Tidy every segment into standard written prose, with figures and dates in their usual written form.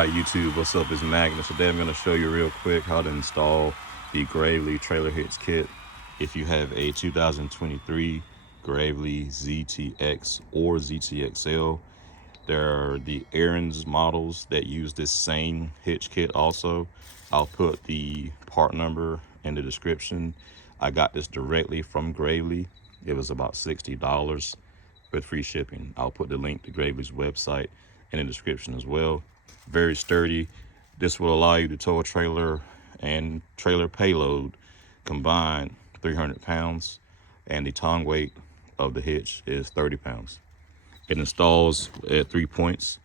Alright YouTube, what's up? It's Magnus. Today I'm going to show you real quick how to install the Gravely trailer hitch kit. If you have a 2023 Gravely ZTX or ZTXL, there are the Aaron's models that use this same hitch kit also. I'll put the part number in the description. I got this directly from Gravely. It was about $60 with free shipping. I'll put the link to Gravely's website in the description as well. Very sturdy. This will allow you to tow a trailer and trailer payload combined 300 pounds, and the tongue weight of the hitch is 30 pounds. It installs at 3 points,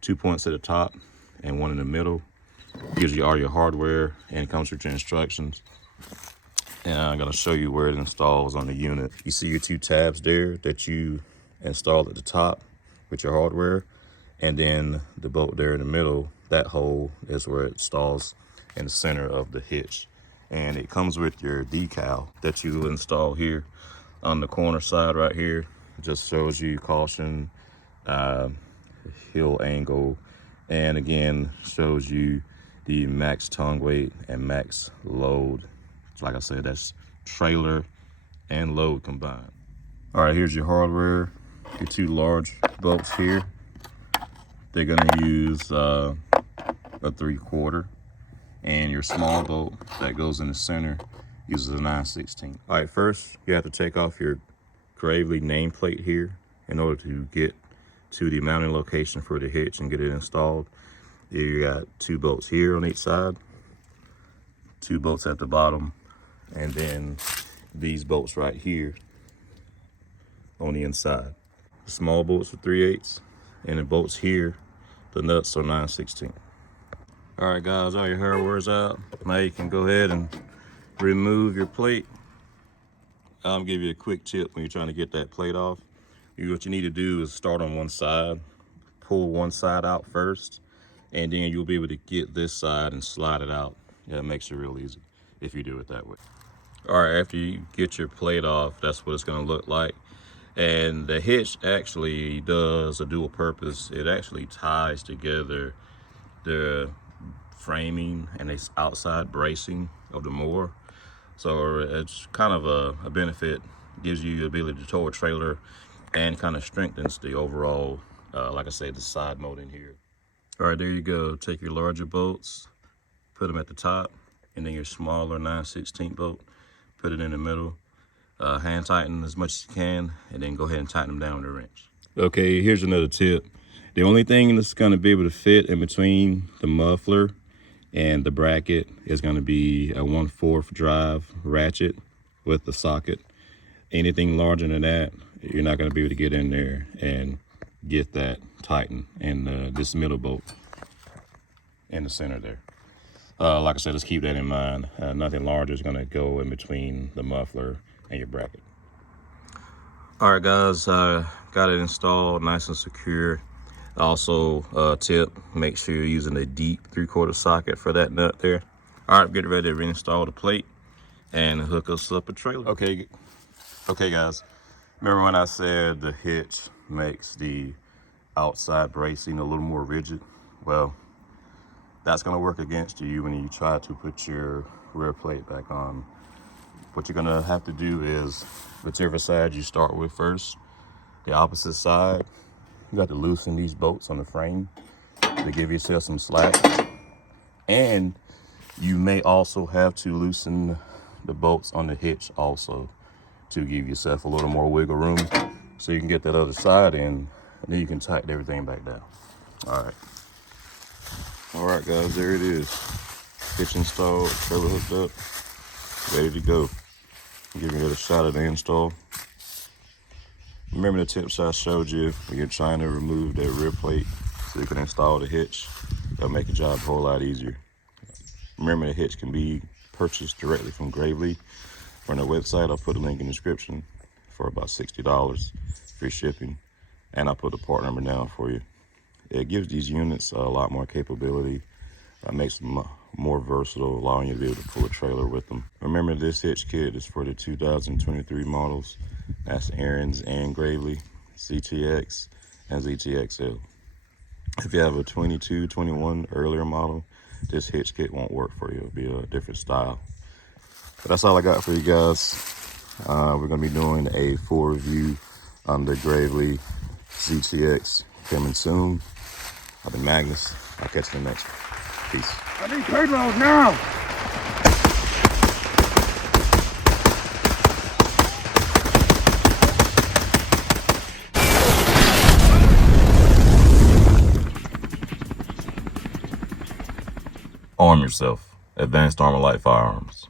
2 points at the top and 1 in the middle. Gives you all your hardware and comes with your instructions. And I'm going to show you where it installs on the unit. You see your 2 tabs there that you install at the top with your hardware, and then the bolt there in the middle, that hole is where it installs in the center of the hitch. And it comes with your decal that you install here on the corner side right here. It just shows you caution, heel angle, and again shows you the max tongue weight and max load. So like I said, that's trailer and load combined. All right, here's your hardware. Your 2 large bolts here. They're gonna use a 3/4, and your small bolt that goes in the center uses a 9/16. All right, first you have to take off your Gravely nameplate here in order to get to the mounting location for the hitch and get it installed. You got 2 bolts here on each side, 2 bolts at the bottom, and then these bolts right here on the inside. The small bolts are 3/8, and the bolts here, the nuts are 9/16. All right guys, all your hardware's out. Now you can go ahead and remove your plate. I'll give you a quick tip when you're trying to get that plate off. What you need to do is start on one side, pull one side out first, and then you'll be able to get this side and slide it out. Yeah, it makes it real easy if you do it that way. All right, after you get your plate off, that's what it's gonna look like. And the hitch actually does a dual purpose. It actually ties together the framing and its outside bracing of the mower. So it's kind of a benefit. Gives you the ability to tow a trailer and kind of strengthens the overall, like I said, the side molding here. All right, there you go. Take your larger bolts, put them at the top, and then your smaller 9/16 bolt, put it in the middle. Hand tighten as much as you can, and then go ahead and tighten them down with a wrench. Okay, here's another tip. The only thing that's going to be able to fit in between the muffler and the bracket is going to be a 1/4 drive ratchet with the socket. Anything larger than that, you're not going to be able to get in there and get that tightened. And this middle bolt in the center there. Like I said, let's keep that in mind. Nothing larger is going to go in between the muffler and your bracket. All right guys, got it installed nice and secure. Also tip, make sure you're using a deep 3/4 socket for that nut there. All right, get ready to reinstall the plate and hook us up a trailer. Okay guys, remember when I said the hitch makes the outside bracing a little more rigid? Well, that's going to work against you when you try to put your rear plate back on. What you're going to have to do is, whichever side you start with first, the opposite side, you got to loosen these bolts on the frame to give yourself some slack. And you may also have to loosen the bolts on the hitch also to give yourself a little more wiggle room so you can get that other side in, and then you can tighten everything back down. All right guys, there it is. Hitch installed, trailer hooked up, ready to go. Giving it a shot of the install. Remember the tips I showed you when you're trying to remove that rear plate so you can install the hitch. That'll make the job a whole lot easier. Remember the hitch can be purchased directly from Gravely from their website. I'll put a link in the description for about $60, free shipping, and I'll put the part number down for you. It gives these units a lot more capability. Makes them more versatile, allowing you to be able to pull a trailer with them. Remember, this hitch kit is for the 2023 models. That's Aaron's and Gravely, ZTX and ZTXL. If you have a 22, 21 earlier model, this hitch kit won't work for you. It'll be a different style. But that's all I got for you guys. We're gonna be doing a full review on the Gravely ZTX coming soon. I've been Magnus. I'll catch you in the next one. Peace. I need payload now. Arm yourself. Advanced Armor Light Firearms.